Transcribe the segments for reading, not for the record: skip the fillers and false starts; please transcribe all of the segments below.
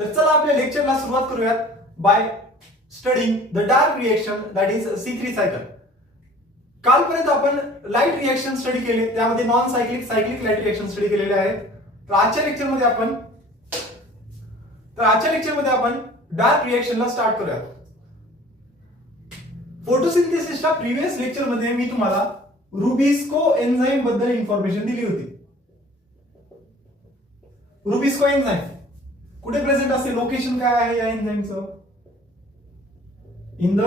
तर चला आपल्या लेक्चरला सुरुवात करूयात by studying the dark reaction that is C3 cycle. कालपर्यंत आपण लाईट रिएक्शन स्टडी केले, त्यामध्ये non cyclic cyclic light reaction study केलेले आहेत. तर आजच्या लेक्चरमध्ये आपण डार्क रिएक्शनला स्टार्ट करूयात. फोटोसिंथेसिसच्या प्रीवियस लेक्चरमध्ये मी तुम्हाला रुबिस्को एन्झाइम बद्दल इन्फॉर्मेशन दिली होती. रुबिस्को एन्झाइम कुठे प्रेझेंट असते, लोकेशन काय आहे या एन्झाइमचं? In the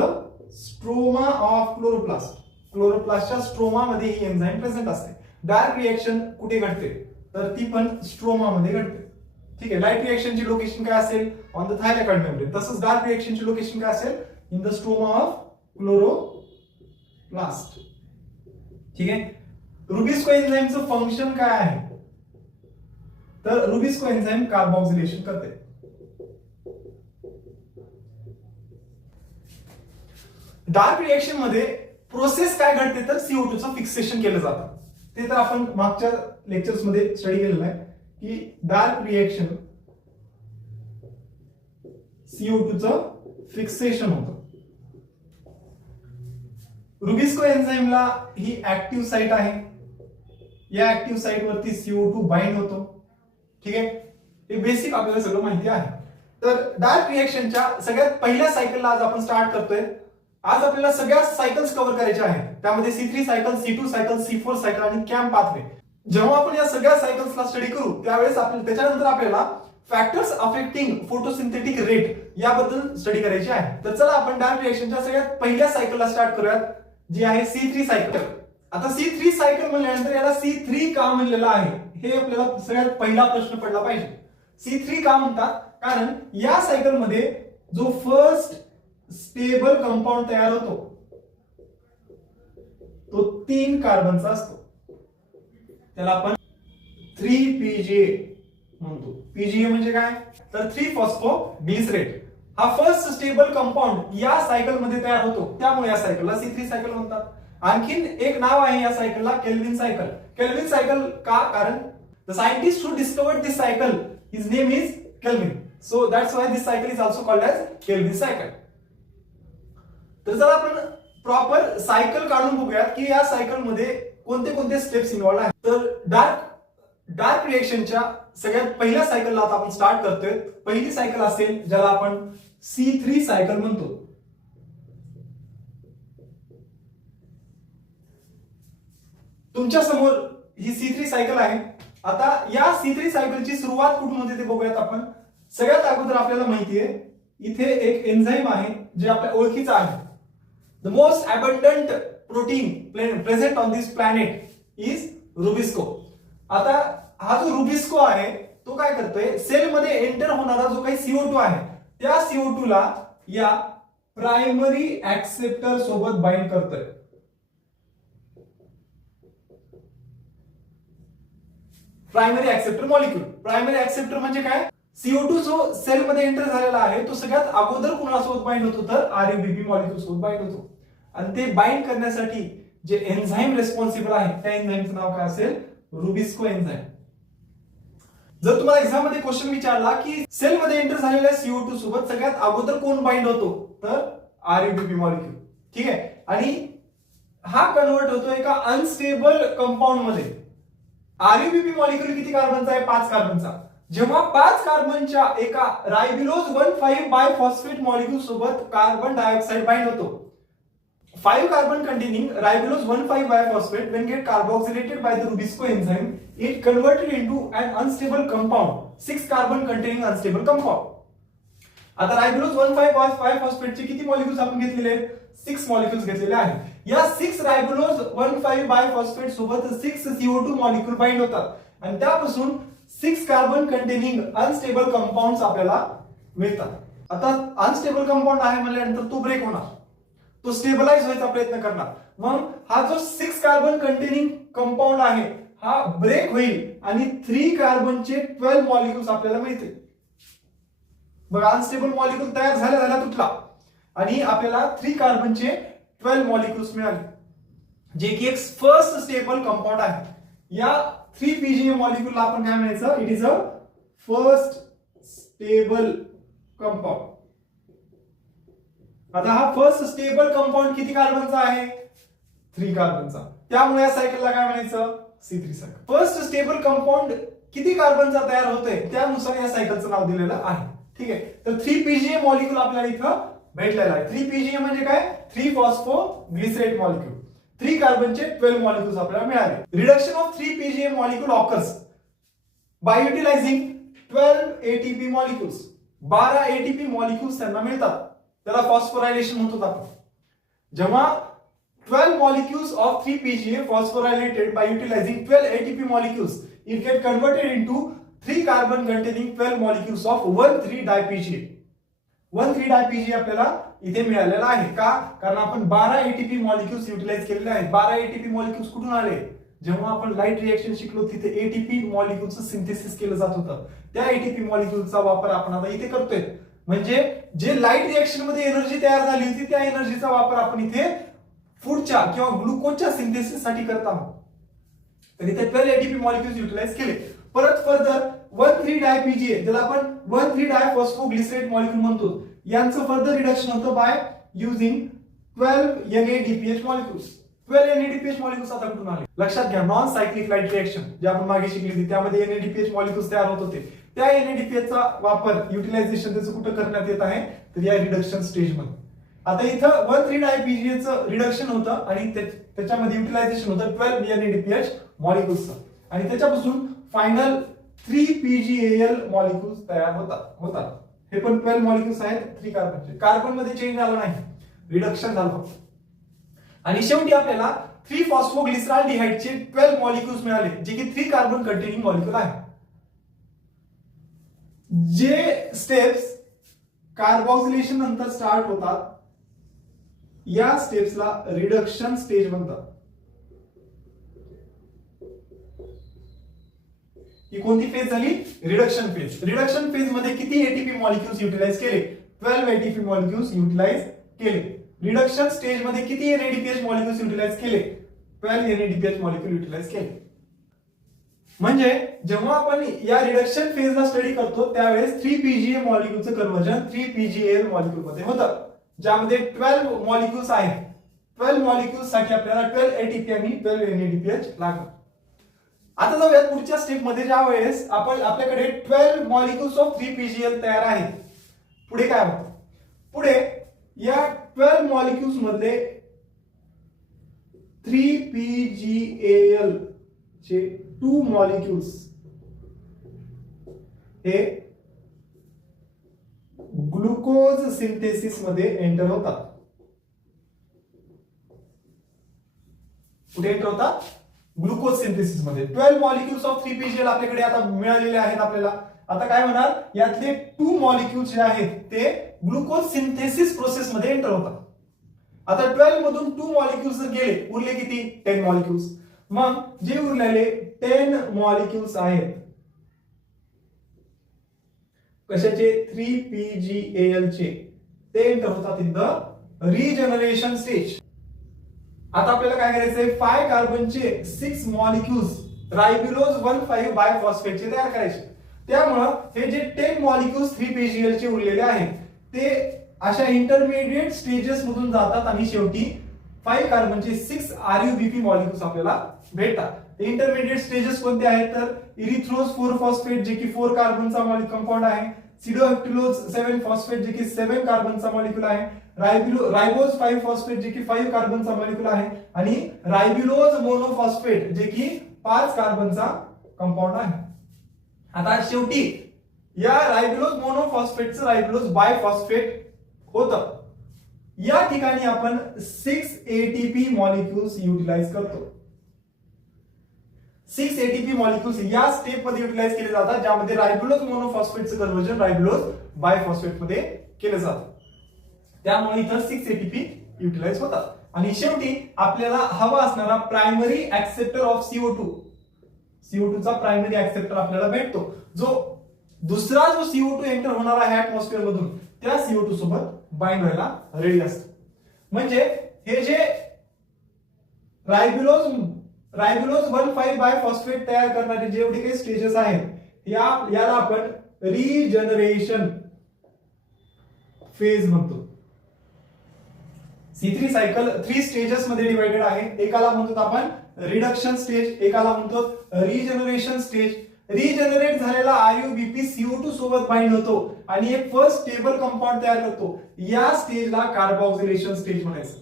stroma of chloroplast. क्लोरोप्लास्टच्या स्ट्रोमा मध्ये ही एन्झाइम प्रेझेंट असते. डार्क रिएक्शन कुठे घडते, तर ती पण स्ट्रोमा मध्ये घडते. ठीक आहे. लाईट रिएक्शनची लोकेशन काय असेल, ऑन द थायलॉइड मेम्ब्रेन. तसंच डार्क रिएक्शनची लोकेशन काय असेल, in the stroma of chloroplast. ठीक आहे. रुबिस्को एन्झाइमचं फंक्शन काय आहे, तर रुबिस्को एन्झाइम कार्बोक्सिलेशन करते. डार्क रिएक्शन मध्ये प्रोसेस काय घडते, तर CO2 चं फिक्सेशन केलं जातं. ते तर आपण मागच्या लेक्चर्स मध्ये स्टडी केलेलं आहे की डार्क रिएक्शन CO2 चं फिक्सेशन होतं. रुबिस्को एन्झाइमला ही ऍक्टिव्ह साइट आहे. या ऍक्टिव्ह साइट वरती CO2 बाइंड होतो. ठीक आहे. हे बेसिक आपल्याला सगळं माहिती आहे. तर डार्क रिएक्शनच्या सगळ्यात पहिल्या सायकलला आज आपण स्टार्ट करतोय. आज आपल्याला सगळ्या सायकल्स कव्हर करायच्या आहेत. त्यामध्ये C3 cycle, C2 cycle, C4 cycle आणि कॅम्प पाथवे. जेव्हा आपण या सगळ्या सायकल्सला स्टडी करू त्यावेळेस त्याच्यानंतर आपल्याला फॅक्टर्स अफेक्टिंग फोटोसिंथेटिक रेट याबद्दल स्टडी करायची आहे. तर चला आपण डार्क रिएक्शनच्या सगळ्यात पहिल्या सायकलला स्टार्ट करूयात, जी आहे C3 सायकल. आता C3 सायकल म्हणल्यानंतर याला C3 का म्हणलेलं आहे, हे आपल्याला सगळ्यात पहिला प्रश्न पडला पाहिजे. C3 का म्हणतात, कारण या सायकल मध्ये जो फर्स्ट स्टेबल कंपाऊंड तयार होतो तो 3 कार्बनचा असतो. त्याला आपण 3PGA म्हणतो. PGA म्हणजे काय, तर 3-फॉस्फोग्लिसरेट. हा फर्स्ट स्टेबल कंपाऊंड या सायकल मध्ये तयार होतो, त्यामुळे या सायकलला C3 सायकल म्हणतात. आणखीन एक नाव आहे या सायकलला, केल्विन सायकल. केल्विन सायकल का, कारण the scientist who discovered this cycle, his name is Calvin. So that's why this cycle is also called as Calvin cycle. तर जर आपण प्रॉपर सायकल काढून बघूयात की या सायकल मध्ये कोणते कोणते स्टेप्स इन्व्हॉल्व आहेत. तर डार्क रिएक्शनच्या सगळ्यात पहिल्या सायकलला आता आपण स्टार्ट करतोय. पहिली सायकल असेल ज्याला आपण C3 सायकल म्हणतो. तुमच्या समोर ही C3 सायकल आहे. आता या C3 सायकलची सुरुवात कुठून होते ते बघूयात आपण. सगळ्यात अगोदर आपल्याला माहिती आहे इथे एक एन्झाइम आहे जे आपल्या ओळखीचं आहे. The most abundant protein present on this planet is Rubisco. आता हा जो रुबिस्को आहे तो काय करतोय, सेल मध्ये एंटर होणारा जो काही CO2 आहे त्या CO2 ला या प्रायमरी ऍक्सेप्टर सोबत बाइंड करतोय. Primary acceptor molecule. Primary acceptor म्हणजे काय, CO2 जो सेल मध्ये एंटर झालेला आहे तो सगळ्यात अगोदर कोणासोबत बाइंड होतो, तर RUBP मॉलिक्यूल सोबत बाइंड होतो. आणि ते बाइंड करण्यासाठी जे एन्झाइम रेस्पॉन्सिबल आहे त्या एन्झाइमचं नाव काय असेल, रुबिस्को एन्झाइम. जर तुम्हाला एक्झाम मध्ये क्वेश्चन विचारला की सेल मध्ये एंटर झालेल्या CO2 सोबत सगळ्यात अगोदर कोण बाइंड होतो, तर RUBP मॉलिक्यूल. ठीक आहे. आणि हा कन्वर्ट होतो एका अनस्टेबल कंपाऊंड मध्ये. RUBP मॉलिक्यूल किती कार्बनचा आहे, 5 कार्बनचा. जेव्हा 5 कार्बनच्या एका रायबिलोज 1,5 बायफॉस्फेट मॉलिक्यूल सोबत कार्बन डायऑक्साइड बाइंड होतो. 5 carbon containing ribulose 1,5 biphosphate when get carboxylated by the Rubisco enzyme, it converted into an unstable compound, 6 carbon containing unstable compound. आता रायबिलोज 1,5 बायफॉस्फेट चे किती मॉलिक्यूल्स आपण घेतलेले आहेत, 6 मॉलिक्यूल्स घेतलेले आहेत. या 6 रायबिलोज 1,5 बायफॉस्फेट सोबत 6 CO2 मॉलिक्यूल बाइंड होतात आणि त्यापासून 6 कार्बन कंटेनिंग अनस्टेबल कंपाऊंड्स आपल्याला मिळतात. आता अनस्टेबल कंपाऊंड आहे म्हणल्यानंतर तो ब्रेक होणार, तो स्टेबलाइज व्हायचा प्रयत्न करणार. मग हा जो 6 कार्बन कंटेनिंग कंपाऊंड आहे हा ब्रेक होईल आणि 3 कार्बनचे 12 मॉलिक्यूल्स आपल्याला मिळतील. बघा, अनस्टेबल मॉलिक्यूल तयार झाल्या तुटला आणि आपल्याला 3 कार्बनचे 12 मॉलिक्यूल्स मिळाले, जे की एक फर्स्ट स्टेबल कंपाऊंड आहे. या 3PGA मॉलिक्यूलला आपण काय म्हणायचं, it is a first stable compound. आता हा फर्स्ट स्टेबल कंपाऊंड किती कार्बनचा आहे? 3 कार्बनचा. त्यामुळे या सायकलला काय म्हणायचं? C3 cycle. First stable compound किती कार्बनचा तयार होतोय त्यानुसार या सायकलचं नाव दिलेलं आहे. ठीक आहे. तर 3PGA मॉलिक्यूल आपल्याला इथं भेटलेला आहे. 3PGA म्हणजे काय? 3 फॉस्फोग्लिसरेट मॉलिक्यूल. 3 कार्बनचे 12 मॉलिक्यूल्स आपल्याला मिळाले. Reduction of 3PGA molecule occurs by utilising 12 ATP molecules. 12 ATP molecules त्यांना मिळतात. त्याला फॉस्फोरायलेशन म्हणतो आपण. जेव्हा 12 molecules of 3PGA phosphorylated by utilizing 12 ATP molecules, it get converted into 3 carbon containing 12 molecules of 1,3-dipga. 1,3-dipga आपल्याला इथे मिळालेला आहे. का? कारण आपण 12 ATP मॉलिक्यूल्स युटिलाइज केलेले आहेत. 12 ATP मॉलिक्यूल्स कुठून आले? जेव्हा आपण लाईट रिएक्शन शिकलो तिथे ATP मॉलिक्यूलचं सिंथेसिस केलं जात होतं. त्या ATP मॉलिक्यूलचा वापर आपण आता इथे करतोय. म्हणजे जे लाईट रिएक्शन मध्ये एनर्जी तयार झाली होती त्या एनर्जीचा वापर आपण इथे फूडच्या किंवा ग्लुकोजच्या सिंथेसिस साठी करत आहोत. तर इथे 12 ATP मॉलिक्यूल्स युटिलाइज केले. परत फर्दर 1,3-dipga ज्याला आपण 1,3-डायफॉस्फोग्लिसरेट मॉलिक्यूल म्हणतो, यांचं फर्दर रिडक्शन होतं by using 12 NADPH molecules. 12 NADPH molecules आता कुठून आले? लक्षात घ्या, नॉन सायक्लिक लाईट रिएक्शन जे आपण मागे शिकली होती त्यामध्ये NADPH मॉलिक्यूल्स तयार होत होते. त्या NADPH चा वापर युटिलायझेशन त्याचं कुठं करण्यात येत आहे? तर या रिडक्शन स्टेज मध्ये. आता इथं 1,3-dipga चं रिडक्शन होतं आणि त्याच्यामध्ये युटिलायझेशन होतं 12 NADPH मॉलिक्यूल्सचं आणि त्याच्यापासून फायनल 3PGAL मॉलिक्यूल्स तयार होतात. हे पण 12 मॉलिक्यूल्स आहेत 3 कार्बनचे. कार्बन मध्ये चेंज झालं नाही, रिडक्शन झालं फक्त. आणि शेवटी आपल्याला 3 फॉस्फोग्लिसराल्डिहाइडचे 12 मॉलिक्यूल्स मिळाले जे की 3 कार्बन कंटेनिंग मॉलिक्यूल आहे. जे स्टेप्स कार्बोक्सिलेशन नंतर स्टार्ट होतात या स्टेप्सला रिडक्शन स्टेज म्हणतात. ही कोणती फेज झाली? Reduction phase. रिडक्शन फेज मध्ये किती एटीपी मॉलिक्यूल्स युटिलाइज केले? 12 एटीपी मॉलिक्यूल्स युटिलाइज केले. रिडक्शन स्टेज मध्ये किती NADPH मॉलिक्यूल्स युटिलाइज केले? 12 NADPH मॉलिक्यूल युटिलाइज केले. म्हणजे जेव्हा आपण या रिडक्शन फेजला स्टडी करतो त्यावेळेस 3PGA मॉलिक्यूलचं कन्वर्जन 3PGAL मॉलिक्यूल मध्ये होतं, ज्यामध्ये 12 मॉलिक्यूल्स आहेत. 12 मॉलिक्यूल्स साठी आपल्याला 12 ATP आणि 12 NADPH लागतात. आता जाऊयात पुढच्या स्टेप मध्ये, ज्या वेळेस आपल्याकडे 12 मॉलिक्यूल्स ऑफ 3PGAL तयार आहेत. पुढे काय होतं? पुढे या 12 मॉलिक्यूल्स मधले 3PGAL चे 2 मॉलिक्यूल्स हे ग्लुकोज सिंथेसिस मध्ये एंटर होतात. कुठे एंटर होतात? ग्लुकोज सिंथेसिस मध्ये. 12 मॉलिक्यूल्स ऑफ 3PGAL आपल्याकडे आता मिळालेले आहेत आपल्याला. आता काय होणार? यातले 2 मॉलिक्यूल्स जे आहेत ते ग्लुकोज सिंथेसिस प्रोसेस मध्ये एंटर होतात. आता 12 मधून 2 मॉलिक्यूल्स जर गेले, उरले किती? 10 मॉलिक्यूल्स. मग जे उरलेले 10 मॉलिक्यूल्स आहेत कशाचे? 3PGAL चे, ते एंटर होतात इन द रिजनरेशन स्टेज. आता आपल्याला काय करायचंय? 5 कार्बनचे 6 मॉलिक्यूल्स रायबिलोज 1,5 बायफॉस्फेटचे तयार करायचे. त्यामुळं हे जे 10 मॉलिक्यूल्स 3PGAL चे उरलेले आहेत ते अशा इंटरमिडिएट स्टेजेस मधून जातात आणि शेवटी 5 कार्बनचे 6 RUBP मॉलिक्यूल्स आपल्याला भेटतात. इंटरमिडिएट स्टेजेस कोणते आहेत? तर इरिथ्रोज 4 फॉस्फेट जे की 4 कार्बनचा कंपाऊंड आहे, सिडोहेक्टिलोज 7 फॉस्फेट जे की 7 कार्बनचा मॉलिक्यूल आहे, रायबोज 5 फॉस्फेट जे की 5 कार्बनचा मॉलिक्यूल आहे आणि रायबिलोज मोनोफॉस्फेट जे की 5 कार्बनचा कंपाऊंड आहे. आता शेवटी या रायबिलोज मोनोफॉस्फेटचं रायबिलोज बायफॉस्फेट होतं. या ठिकाणी आपण 6 ATP मॉलिक्यूल्स युटिलाइज करतो. 6 ATP मॉलिक्यूल्स या स्टेप मध्ये युटिलाइज केले जातात, ज्यामध्ये रायबिलोज मोनोफॉस्फेटचं कन्वर्जन रायबिलोज बायफॉस्फेट मध्ये केलं जातं. त्यामुळे इथं 6 ATP युटिलाइज होतात. आणि शेवटी आपल्याला हवा असणारा प्रायमरी ऍक्सेप्टर ऑफ CO2 चा प्रायमरी ऍक्सेप्टर आपल्याला भेटतो, जो दुसरा जो CO2 एंटर होणार आहे ऍटमॉस्फिअर मधून त्या CO2 सोबत बाइंड व्हायला रेडी असतो. म्हणजे हे जे रायबिलोज 1,5 बायफॉस्फेट तयार करणारे जेवढे काही स्टेजेस आहेत याला आपण रिजनरेशन फेज म्हणतो. C3 सायकल 3 स्टेजेस मध्ये डिवाइडेड आहे. एकाला म्हणतो आपण रिडक्शन स्टेज, एकाला म्हणतो रिजनरेशन स्टेज. रिजनरेट झालेला RuBp CO2 सोबत बाइंड होतो आणि एक फर्स्ट स्टेबल कंपाऊंड तयार करतो. या स्टेजला कार्बोक्सिलेशन स्टेज म्हणायचं.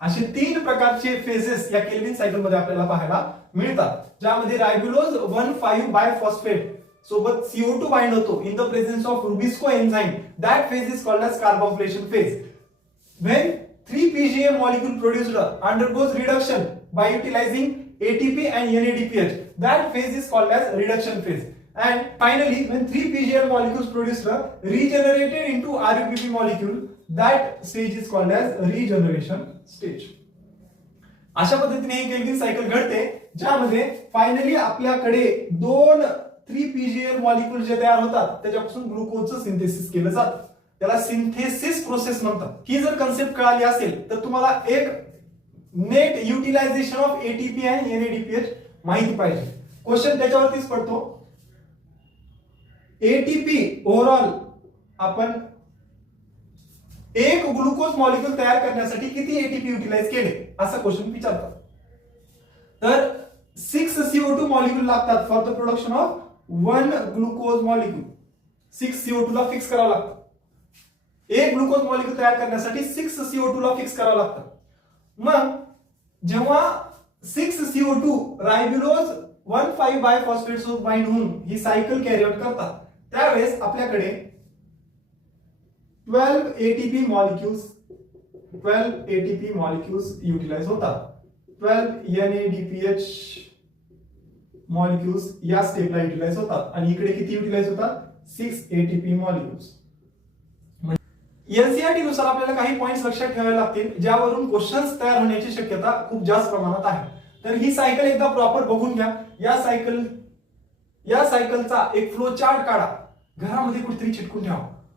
असे 3 प्रकारचे फेजेस या केल्विन सायकल मध्ये आपल्याला पाहायला मिळतात, ज्यामध्ये रायबुलोज 1,5 बायफॉस्फेट सोबत CO2 बाइंड होतो in the presence of rubisco enzyme. That phase is called as carboxylation phase. When 3-PGA molecule produced undergoes reduction by utilizing ATP and NADPH, that phase is called as reduction phase. And finally, when 3-PGA molecules produced regenerated into RuBp molecule, that stage is called as regeneration stage. अशा पद्धतीने ही kelvin cycle घडते, ज्यामध्ये finally आपल्याकडे 2 3-PGA molecule जे तयार होतात त्याच्यापासून ग्लुकोजचं synthesis केलं जातं. त्याला सिंथेसिस प्रोसेस म्हणतात. ही जर कन्सेप्ट कळाली असेल तर तुम्हाला एक नेट युटिलायझेशन ऑफ एटीपी आणि एनएडीपीएच माहिती पाहिजे. क्वेश्चन त्याच्यावरतीच पडतो. एटीपी ओव्हरऑल आपण एक ग्लुकोज मॉलिक्यूल तयार करण्यासाठी किती एटीपी युटिलाइज केले असा क्वेश्चन विचारतात. तर 6 CO2 मॉलिक्यूल लागतात for the production of 1 glucose molecule. 6 CO2 ला फिक्स करावं लागतं. एक ग्लुकोज मॉलिक्यूल तयार करण्यासाठी 6 CO2 ला फिक्स करावं लागतं. मग जेव्हा 6 CO2 रायबुलोज 1,5 बायफॉस्फेट सोबत बाइंड होऊन ही सायकल कॅरी आउट करतात, त्यावेळेस आपल्याकडे 12 ATP मॉलिक्यूल्स युटिलाइज होतात. 12 NADPH मॉलिक्यूल्स या स्टेपला युटिलाइज होतात आणि इकडे किती युटिलाइज होतात? 6 ATP मॉलिक्यूल्स. एनसीईआरटी नुसार आपल्याला काही पॉइंट्स लक्षात ठेवावे लागतील, ज्यावरून क्वेश्चन्स तयार होण्याची शक्यता खूप जास्त प्रमाणात आहे. तर ही सायकल एकदा प्रॉपर बघून घ्या. या सायकलचा एक फ्लो चार्ट काढा, घरामध्ये कुठेतरी चिटकून ठेवा.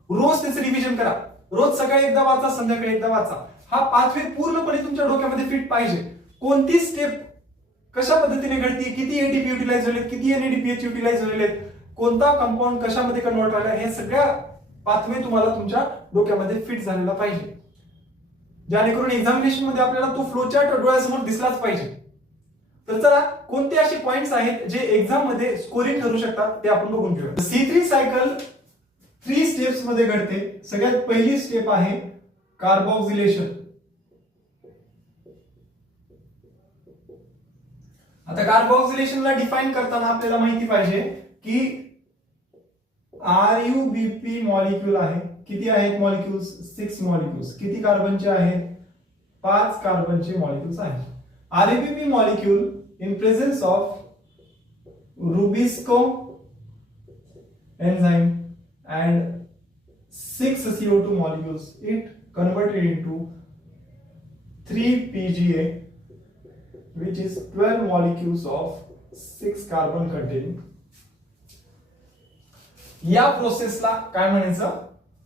रोज त्याचं रिव्हिजन करा. रोज सकाळी एकदा वाचा, संध्याकाळी एकदा वाचा. हा पाथवे पूर्णपणे तुमच्या डोक्यामध्ये फिट पाहिजे. कोणती स्टेप कशा पद्धतीने घडते, किती एटीपी युटिलाइज झालेत, किती एनएडीपीएच युटिलाइज झालेत, कोणता कंपाऊंड कशामध्ये कन्वर्ट झाला, हे सगळ्या पाथवे तुम्हाला तुमच्या डोक्यामध्ये फिट झालेला पाहिजे, जेणेकरून एक्झामिनेशन मध्ये आपल्याला तो फ्लो चार्ट डोळ्यासमोर दिसलाच पाहिजे. तर चला, कोणते असे पॉइंट्स आहेत जे एक्झाम मध्ये स्कोरिंग ठरू शकतात ते आपण बघून घेऊया. C3 सायकल 3 स्टेप्स मध्ये घडते. सगळ्यात पहिली स्टेप आहे कार्बोक्सिलेशन. आता कार्बोक्सिलेशनला डिफाइन करताना आपल्याला माहिती पाहिजे की RuBp मॉलिक्यूल आहे. किती आहेत मॉलिक्यूल्स? 6 मॉलिक्यूल्स. किती कार्बनचे आहेत? 5 कार्बनचे मॉलिक्यूल्स आहेत. RuBp molecule in presence of rubisco enzyme and 6 CO2 molecules, it converted into 3-PGA, which is 12 molecules of 6 carbon containing. या प्रोसेसला काय म्हणायचं?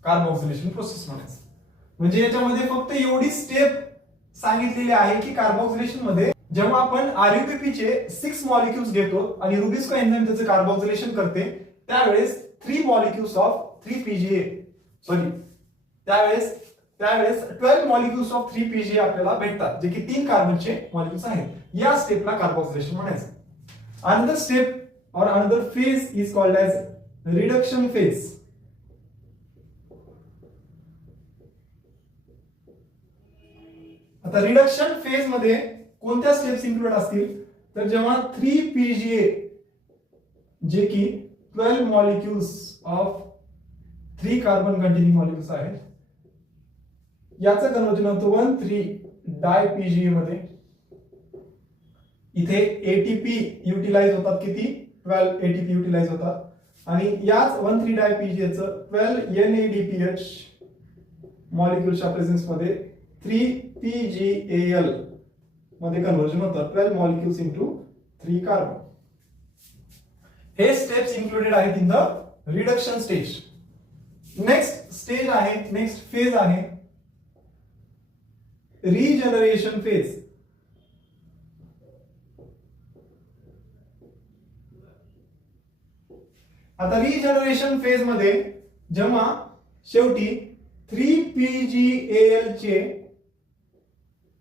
कार्बोक्सिलेशन प्रोसेस म्हणायचं. म्हणजे याच्यामध्ये फक्त एवढी स्टेप सांगितलेली आहे की कार्बोक्सिलेशन मध्ये जेव्हा आपण RuBp चे 6 मॉलिक्यूल्स घेतो आणि रुबिस्को एन्झाइम त्याचं कार्बोक्सिलेशन करते, त्यावेळेस 3 molecules of 3-PGA, त्यावेळेस 12 molecules of 3-PGA आपल्याला भेटतात, जे की 3 कार्बनचे मॉलिक्यूल्स आहेत. या स्टेपला कार्बोक्सिलेशन म्हणायचं. अनदर स्टेप और another phase is called as reduction phase. आता रिडक्शन फेज मध्ये कोणत्या स्टेप्स इन्क्लूड असतील? तर जेव्हा 3-PGA जे की 12 molecules of 3 carbon containing molecules आहेत, याचं कन्वर्जन होतं 1,3-DiPGA मध्ये. इथे एटीपी युटिलाइज होतात. किती? 12 एटीपी युटिलाइज होतात. आणि याच 1,3-DiPGA चं 12 NADPH मॉलिक्यूलच्या प्रेझेन्स मध्ये 3-PGAL मध्ये कन्वर्जन होतं. 12 molecules into 3 कार्बन. हे स्टेप्स इन्क्लुडेड आहेत in the reduction stage. Next stage आहे, नेक्स्ट फेज आहे रिजनरेशन फेज. आता रिजनरेशन फेज मध्ये जेव्हा शेवटी 3PgAl चे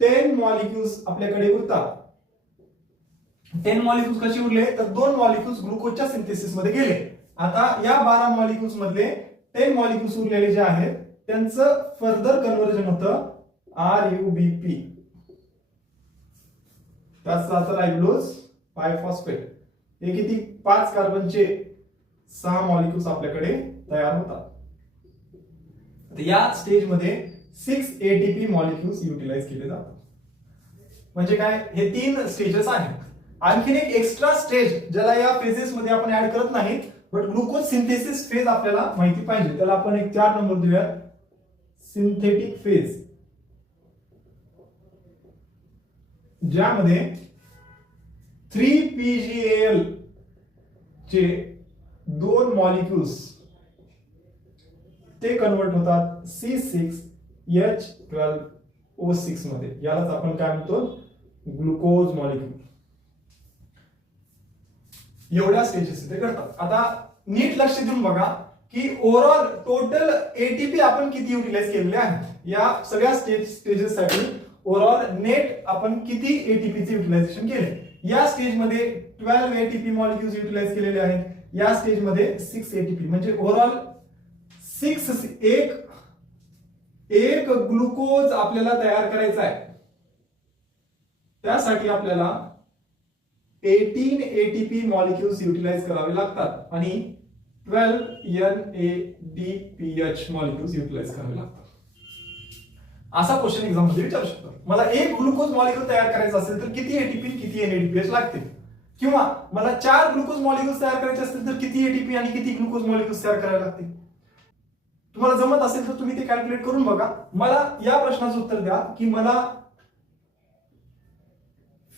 10 मॉलिक्युल्स आपल्याकडे उरतात. 10 मॉलिक्युल्स कसे उरले तर 2 मॉलिक्युल्स ग्लुकोजच्या सिंथेसिस मध्ये गेले. आता या 12 मॉलिक्युल्स मधले 10 मॉलिक्युल्स उरलेले जे आहेत त्यांचं फर्दर कन्व्हर्जन होतं RUBP. त्याचा रायबोज 5 फॉस्फेट. हे किती 5 कार्बनचे 6 मॉलिक्युल्स आपल्याकडे तयार होतात. या स्टेज मध्ये 6 ATP मॉलिक्युल्स युटिलाइज केले जातात. म्हणजे काय हे 3 स्टेजेस आहेत. आणखीन एक एक्स्ट्रा स्टेज ज्याला या फेजेस मध्ये आपण ऍड करत नाही बट ग्लुकोज सिंथेसिस फेज आपल्याला माहिती पाहिजे. त्याला आपण एक 4 नंबर देऊया, सिंथेटिक फेज, ज्यामध्ये 3PgAl चे 2 मॉलिक्युल्स ते कन्वर्ट होतात C6H12O6 मध्ये. यालाच आपण काय म्हणतो ग्लुकोज मॉलिक्युल. एवढ्या स्टेजेस इथे घडतात. आता नीट लक्ष देऊन बघा की ओव्हरऑल टोटल एटीपी आपण किती युटिलाइज केलेले आहेत. या सगळ्या स्टेजेस साठी ओव्हरऑल नेट आपण किती एटीपीचे युटिलायझेशन केले. या स्टेज मध्ये 12 एटीपी मॉलिक्युल्स युटिलाइज केलेले आहेत. या स्टेज मध्ये 6 एटीपी म्हणजे ओव्हरऑल 6 एक ग्लुकोज आपल्याला तयार करायचा आहे. त्यासाठी आपल्याला 18 एटीपी मॉलिक्युल्स युटिलाइज करावे लागतात आणि 12 NADPH मॉलिक्युल्स युटिलाइज करावे लागतात. असा क्वेश्चन एक्झाम मध्ये विचारू शकतो. मला एक ग्लुकोज मॉलिक्युल तयार करायचा असेल तर किती एटीपी किती NADPH लागतील, किंवा मला 4 ग्लुकोज मॉलिक्युल्स तयार करायचे असतील तर किती एटीपी आणि किती ग्लुकोज मॉलिक्युल्स तयार करावे लागतील. तुम्हाला जमत असेल तर तुम्ही ते कॅल्क्युलेट करून बघा. मला या प्रश्नाचं उत्तर द्या की मला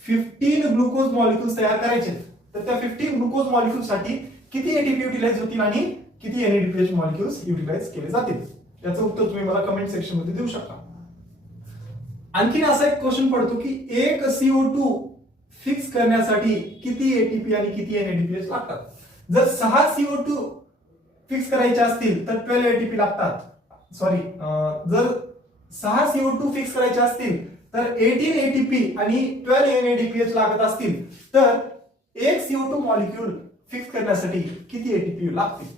15 ग्लुकोज मॉलिक्युल्स तयार करायचे तर त्या 15 ग्लुकोज मॉलिक्युल्स साठी किती एटीपी युटिलाइज होतील आणि किती NADPH मॉलिक्युल्स युटिलाइज केले जातील. याचं उत्तर तुम्ही मला कमेंट सेक्शन मध्ये देऊ शकता. आणखीन असा एक क्वेश्चन पडतो की एक CO2 फिक्स करण्यासाठी किती एटीपी आणि किती NADPH लागतात. जर 6 CO2 फिक्स करायचे असतील तर 12 एटीपी लागतात. सॉरी, जर 6 CO2 फिक्स करायचे असतील तर 18 एटीपी आणि 12 NADPH लागत असतील तर एक CO2 मॉलिक्युल फिक्स करण्यासाठी किती एटीपी लागतील.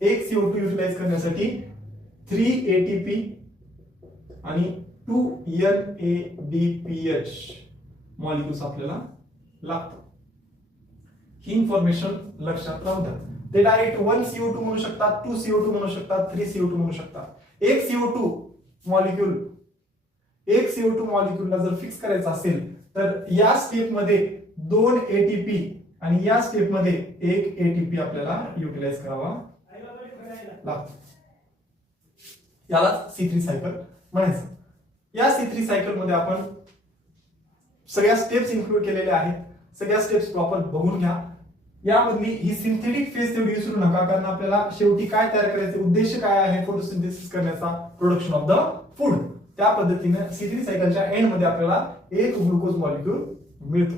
एक CO2 युटिलाइज करण्यासाठी 3 एटीपी आणि 2 NADPH मॉलिक्युल्स आपल्याला लागतात. ही इन्फॉर्मेशन लक्षात राहू द्या. ते डायरेक्ट 1 CO2 म्हणू शकतात, 2 CO2 म्हणू शकतात, 3 CO2 म्हणू शकतात. एक CO2 मॉलिक्युलला जर फिक्स करायचा असेल तर या स्टेप मध्ये 2 एटीपी आणि या स्टेप मध्ये 1 एटीपी आपल्याला युटिलाइज करावा लागतो. याला C3 सायकल म्हणायचं. या C3 सायकल मध्ये आपण सगळ्या स्टेप्स इन्क्लूड केलेल्या आहेत. सगळ्या स्टेप्स प्रॉपर बघून घ्या. यामधली ही सिंथेटिक फेज तेवढी विसरू नका, कारण आपल्याला शेवटी काय तयार करायचे, उद्देश काय आहे फोटोसिंथेसिस करण्याचा, प्रोडक्शन ऑफ द फूड. त्या पद्धतीने C3 सायकलच्या एंड मध्ये आपल्याला एक ग्लुकोज मॉलिक्युल मिळतो.